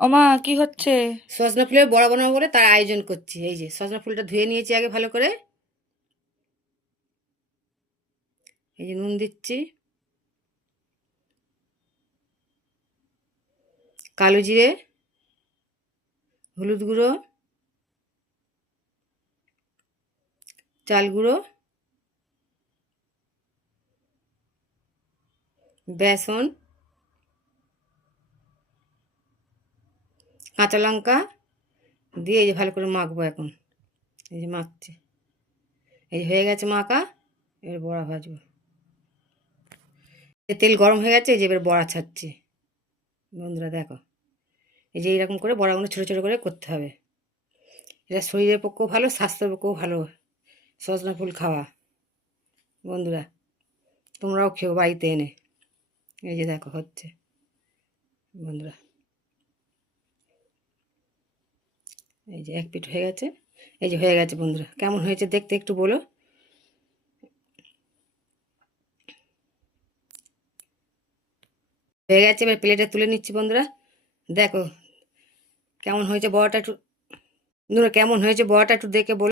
ওমা কি হচ্ছে? সজনা ফুলের বড়া বানাবো বলে তার আয়োজন করছি। এই যে সজনা ফুলটা ধুয়ে নিয়েছি আগে ভালো করে। এই যে নুন দিচ্ছি, কালো জিরে, হলুদ গুঁড়ো, চাল গুঁড়ো, বেসন, কাঁচা লঙ্কা দিয়ে এই যে ভালো করে মাখবো এখন। এই যে মাখছি, এই যে হয়ে গেছে মাখা। এবার বড়া ভাজবো। তেল গরম হয়ে গেছে, এই যে এবার বড়া ছাড়ছি। বন্ধুরা দেখো, এই যে এইরকম করে বড়াগুলো ছোটো ছোটো করে করতে হবে। এটা শরীরের পক্ষেও ভালো, স্বাস্থ্যের পক্ষেও ভালো সজনা ফুল খাওয়া। বন্ধুরা তোমরাও খেও বাড়িতে এনে। এই যে দেখো হচ্ছে বন্ধুরা, এই যে এক পিঠ হয়ে গেছে। এই যে হয়ে গেছে বন্ধুরা, কেমন হয়েছে দেখতে একটু বলো। হয়ে গেছে, এবার প্লেটে তুলে নিচ্ছি বন্ধুরা। দেখো কেমন হয়েছে বড়াটা, একটু বন্ধুরা কেমন হয়েছে বড়াটা একটু দেখে বলো।